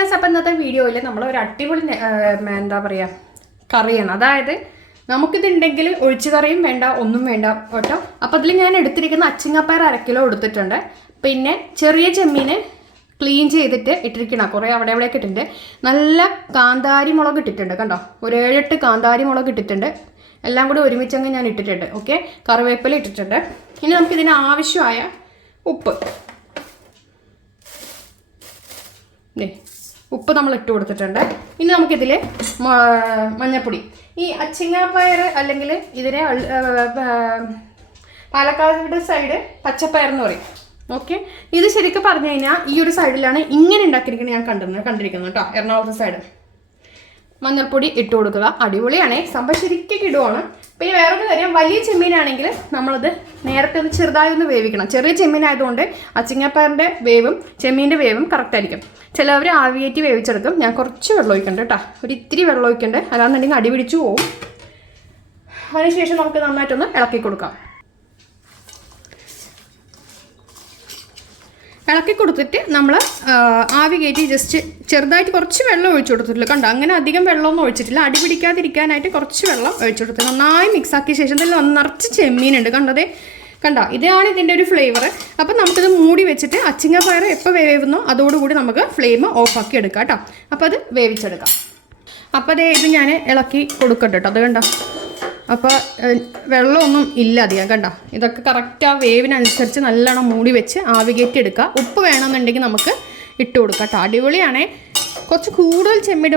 Guys, അപ്പോൾ ഇന്നത്തെ വീഡിയോയിൽ നമ്മൾ ഒരു അടിപൊളി എന്താ പറയുക കറിയാണ്. അതായത് നമുക്കിതുണ്ടെങ്കിൽ ഒഴിച്ചു കറിയും വേണ്ട, ഒന്നും വേണ്ട കേട്ടോ. അപ്പോൾ അതിൽ ഞാൻ എടുത്തിരിക്കുന്ന അച്ചിങ്ങപ്പയർ 1 കിലോ എടുത്തിട്ടുണ്ട്. പിന്നെ ചെറിയ ചെമ്മീൻ ക്ലീൻ ചെയ്തിട്ട് ഇട്ടിരിക്കണം, കുറേ അവിടെ എവിടെയൊക്കെ ഇട്ടിട്ടുണ്ട്. നല്ല കാന്താരി മുളക് ഇട്ടിട്ടുണ്ട് കണ്ടോ, ഒരു 7-8 കാന്താരി മുളക് ഇട്ടിട്ടുണ്ട്. എല്ലാം കൂടി ഒരുമിച്ചങ്ങ് ഞാൻ ഇട്ടിട്ടുണ്ട്. ഓക്കെ, കറിവേപ്പില ഇട്ടിട്ടുണ്ട്. ഇനി നമുക്കിതിന് ആവശ്യമായ ഉപ്പ് നമ്മൾ ഇട്ട് കൊടുത്തിട്ടുണ്ട്. ഇനി നമുക്കിതിൽ മഞ്ഞൾപ്പൊടി, ഈ അച്ചിങ്ങാപ്പയർ അല്ലെങ്കിൽ ഇതിനെ പാലക്കാട് സൈഡ് പച്ചപ്പയർ എന്ന് പറയും. ഓക്കെ, ഇത് ശരിക്കും പറഞ്ഞു കഴിഞ്ഞാൽ ഈ ഒരു സൈഡിലാണ് ഇങ്ങനെ ഉണ്ടാക്കിയിരിക്കുന്നത് ഞാൻ കണ്ടിരിക്കുന്നത് കേട്ടോ, എറണാകുളത്തെ സൈഡ്. മഞ്ഞൾപ്പൊടി ഇട്ട് കൊടുക്കുക, അടിപൊളിയാണേ, സംഭവം ശരിക്കും ഇടുവാണ്. പിന്നെ വേറൊരു കാര്യം, വലിയ ചെമ്മീനാണെങ്കിൽ നമ്മളത് നേരത്തെ ഒന്ന് ചെറുതായി ഒന്ന് വേവിക്കണം. ചെറിയ ചെമ്മീനായതുകൊണ്ട് അച്ചിങ്ങപ്പയറിൻ്റെ വേവും ചെമ്മീൻ്റെ വേവും കറക്റ്റായിരിക്കും. ചിലവർ ആവിയേറ്റി വേവിച്ചെടുക്കും. ഞാൻ കുറച്ച് വെള്ളം ഒഴിക്കണ്ട കേട്ടോ, ഒരു ഇത്തിരി വെള്ളം ഒഴിക്കണ്ട്, അല്ലാന്നുണ്ടെങ്കിൽ അടി പിടിച്ചു പോവും. അതിനുശേഷം നമുക്ക് നന്നായിട്ടൊന്ന് ഇളക്കി കൊടുക്കാം. ഇളക്കി കൊടുത്തിട്ട് നമ്മൾ ആവി കയറ്റി ജസ്റ്റ് ചെറുതായിട്ട് കുറച്ച് വെള്ളം ഒഴിച്ചു കൊടുത്തിട്ടില്ല കണ്ടോ, അങ്ങനെ അധികം വെള്ളമൊന്നും ഒഴിച്ചിട്ടില്ല. അടി പിടിക്കാതിരിക്കാനായിട്ട് കുറച്ച് വെള്ളം ഒഴിച്ചു കൊടുത്ത് നന്നായി മിക്സാക്കിയ ശേഷം ഇതിൽ നിറച്ച് ചെമ്മീനുണ്ട് കണ്ടതേ കണ്ടോ, ഇതാണ് ഇതിൻ്റെ ഒരു ഫ്ലേവർ. അപ്പം നമുക്കിത് മൂടി വെച്ചിട്ട് അച്ചിങ്ങപ്പയർ എപ്പോൾ വേവുന്നോ അതോടുകൂടി നമുക്ക് ഫ്ലെയിം ഓഫാക്കി എടുക്കാം കേട്ടോ. അപ്പോൾ അത് വേവിച്ചെടുക്കാം. അപ്പോൾ അതേ ഇത് ഞാൻ ഇളക്കി കൊടുക്കട്ടെ കേട്ടോ, അത് കണ്ടോ. അപ്പോൾ വെള്ളമൊന്നും ഇല്ല അധികം കണ്ടോ, ഇതൊക്കെ കറക്റ്റ് ആ വേവിനനുസരിച്ച് നല്ലോണം മൂടി വെച്ച് ആവി കയറ്റി എടുക്കുക. ഉപ്പ് വേണമെന്നുണ്ടെങ്കിൽ നമുക്ക് ഇട്ട് കൊടുക്കാം കേട്ടോ, അടിപൊളിയാണേ. കുറച്ച് കൂടുതൽ ചെമ്മീൻ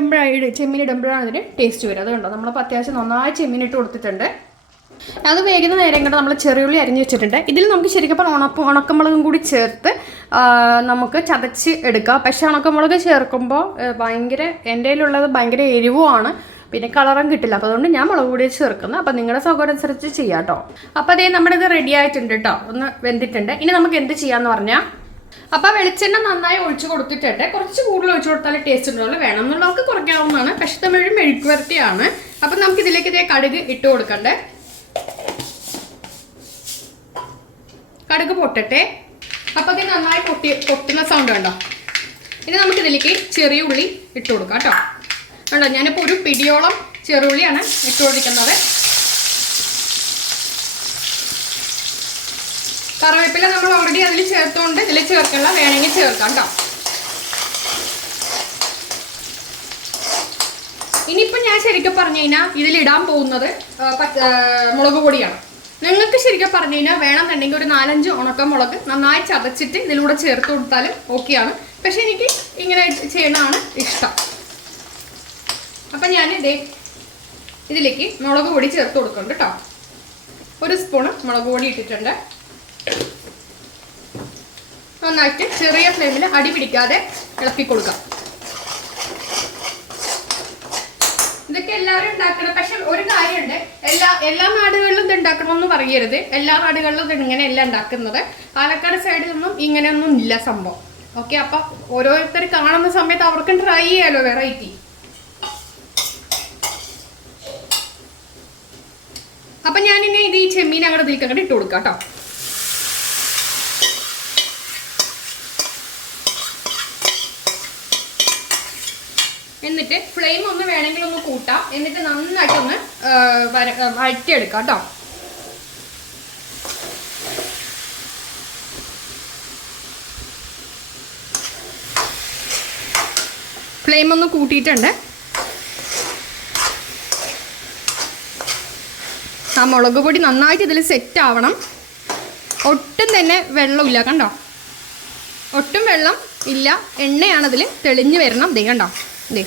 ഇടുമ്പോഴാണ് ഇതിന് ടേസ്റ്റ് വരും. അത് കണ്ടോ, നമ്മളിപ്പോൾ അത്യാവശ്യം നന്നായി ചെമ്മീൻ ഇട്ട് കൊടുത്തിട്ടുണ്ട്. അത് വേഗം നേരം കണ്ട് നമ്മൾ ചെറിയുള്ളി അരിഞ്ഞ് വെച്ചിട്ടുണ്ട്. ഇതിൽ നമുക്ക് ശരിക്കും പറഞ്ഞാൽ ഉണക്കമുളകും കൂടി ചേർത്ത് നമുക്ക് ചതച്ച് എടുക്കാം. പക്ഷേ ഉണക്കമുളക് ചേർക്കുമ്പോൾ എൻ്റെ കയ്യിലുള്ളത് ഭയങ്കര എരിവുമാണ്, പിന്നെ കളറും കിട്ടില്ല. അപ്പോൾ അതുകൊണ്ട് ഞാൻ മുളക് പൊടി ചേർക്കുന്നത്. അപ്പോൾ നിങ്ങളുടെ സൗകര്യം അനുസരിച്ച് ചെയ്യാം കേട്ടോ. അപ്പോൾ അതേ നമ്മുടെ ഇത് റെഡി ആയിട്ടുണ്ട് കേട്ടോ, ഒന്ന് വെന്തിട്ടുണ്ട്. ഇനി നമുക്ക് എന്ത് ചെയ്യാമെന്ന് പറഞ്ഞാൽ, അപ്പോൾ വെളിച്ചെണ്ണ നന്നായി ഒഴിച്ച് കൊടുത്തിട്ടുണ്ട്. കുറച്ച് കൂടുതൽ ഒഴിച്ച് കൊടുത്താൽ ടേസ്റ്റ് ഉണ്ടാവില്ല, വേണം എന്നുള്ളവർക്ക് കുറയ്ക്കാവുന്നതാണ്. പക്ഷേ തമിഴ് മെഴുക്ക് വരട്ടിയാണ്. അപ്പം നമുക്ക് ഇതിലേക്ക് ഇതേ കടുക് ഇട്ട് കൊടുക്കണ്ടേ. കടുക് പൊട്ടട്ടെ. അപ്പോൾ അത് നന്നായി പൊട്ടുന്ന സൗണ്ട് കണ്ടോ. ഇനി നമുക്കിതിലേക്ക് ചെറിയ ഉള്ളി ഇട്ട് കൊടുക്കാം കേട്ടോ. കണ്ടോ, ഞാനിപ്പോൾ ഒരു പിടിയോളം ചെറുള്ളിയാണ് ഇട്ട് കൊടുക്കുന്നത്. കറിവേപ്പില നമ്മൾ ഓൾറെഡി അതിൽ ചേർത്തുകൊണ്ട് ഇതിൽ ചേർക്കണ്ട, വേണമെങ്കിൽ ചേർക്കാം കേട്ടോ. ഇനിയിപ്പോൾ ഞാൻ ശരിക്കും പറഞ്ഞു കഴിഞ്ഞാൽ ഇതിലിടാൻ പോകുന്നത് മുളക് പൊടിയാണ്. നിങ്ങൾക്ക് ശരിക്കും പറഞ്ഞു കഴിഞ്ഞാൽ വേണമെന്നുണ്ടെങ്കിൽ ഒരു 4-5 ഉണക്കമുളക് നന്നായി ചതച്ചിട്ട് ഇതിലൂടെ ചേർത്ത് കൊടുത്താലും ഓക്കെയാണ്. പക്ഷെ എനിക്ക് ഇങ്ങനെ ചെയ്യണതാണ് ഇഷ്ടം. അപ്പം ഞാൻ ഇതിലേക്ക് മുളക് പൊടി ചേർത്ത് കൊടുക്കുന്നുണ്ട് കേട്ടോ. 1 സ്പൂണ് മുളക് പൊടി ഇട്ടിട്ടുണ്ട്. നന്നായിട്ട് ചെറിയ ഫ്ലെയിമിൽ അടി പിടിക്കാതെ ഇളക്കി കൊടുക്കാം. ഇതൊക്കെ എല്ലാവരും ഉണ്ടാക്കണം. പക്ഷെ ഒരു കാര്യമുണ്ട്, എല്ലാ നാടുകളിലും ഇത് ഉണ്ടാക്കണമെന്ന് പറയരുത്. എല്ലാ നാടുകളിലും ഇത് ഇങ്ങനെയല്ല ഉണ്ടാക്കുന്നത്. പാലക്കാട് സൈഡിലൊന്നും ഇങ്ങനെയൊന്നും ഇല്ല സംഭവം. ഓക്കെ, അപ്പം ഓരോരുത്തർ കാണുന്ന സമയത്ത് അവർക്കും ട്രൈ ചെയ്യാലോ വെറൈറ്റി. അപ്പം ഞാനിനി ഇത് ഈ ചെമ്മീൻ അങ്ങോട്ട് ഇതിലേക്ക് അങ്ങോട്ട് ഇട്ട് കൊടുക്കാം കേട്ടോ. എന്നിട്ട് ഫ്ലെയിം ഒന്ന് വേണമെങ്കിൽ ഒന്ന് കൂട്ടാം. എന്നിട്ട് നന്നായിട്ടൊന്ന് വഴറ്റിയെടുക്കാം കേട്ടോ. ഫ്ലെയിം ഒന്ന് കൂട്ടിയിട്ടുണ്ട്. ആ മുളക് പൊടി നന്നായിട്ട് ഇതിൽ സെറ്റ് ആവണം. ഒട്ടും തന്നെ വെള്ളമില്ല കണ്ടോ, ഒട്ടും വെള്ളം ഇല്ല, എണ്ണയാണതിൽ തെളിഞ്ഞ് വരണം. ദേ കണ്ടോ, ദേ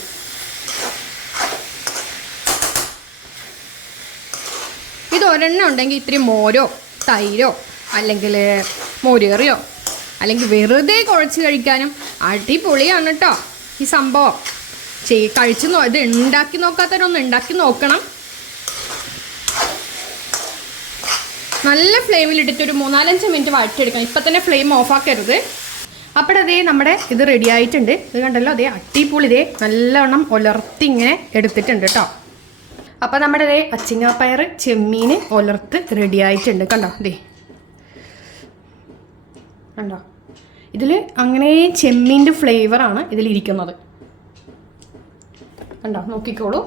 ഇത് ഒരെണ്ണം ഉണ്ടെങ്കിൽ ഇത്തിരി മോരോ തൈരോ അല്ലെങ്കിൽ മോരേറിയോ അല്ലെങ്കിൽ വെറുതെ കുഴച്ച് കഴിക്കാനും അടിപൊളിയാണ് കേട്ടോ ഈ സംഭവം. ഇത് ഉണ്ടാക്കി നോക്കാത്തവരൊന്ന് ഉണ്ടാക്കി നോക്കണം. നല്ല ഫ്ലെയിമിലിട്ടിട്ട് ഒരു 3-4 മിനിറ്റ് വഴറ്റിയെടുക്കണം. ഇപ്പം തന്നെ ഫ്ലെയിം ഓഫാക്കരുത്. അപ്പോഴതേ നമ്മുടെ ഇത് റെഡി ആയിട്ടുണ്ട്. ഇത് കണ്ടല്ലോ, അതേ അട്ടിപ്പൊളി ഇതേ നല്ലവണ്ണം ഉലർത്തി ഇങ്ങനെ എടുത്തിട്ടുണ്ട് കേട്ടോ. അപ്പോൾ നമ്മുടെ ഇതേ അച്ചിങ്ങാപ്പയർ ചെമ്മീൻ ഉലർത്ത് റെഡി ആയിട്ടുണ്ട് കണ്ടോ. ഇതേ കണ്ടോ, ഇതിൽ അങ്ങനെ ചെമ്മീൻ്റെ ഫ്ലേവറാണ് ഇതിലിരിക്കുന്നത്. കണ്ടോ നോക്കിക്കോളൂ.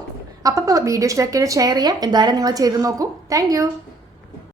അപ്പോൾ വീഡിയോ ഇഷ്ടമൊക്കെ ഷെയർ ചെയ്യുക. എന്തായാലും നിങ്ങൾ ചെയ്ത് നോക്കൂ. താങ്ക്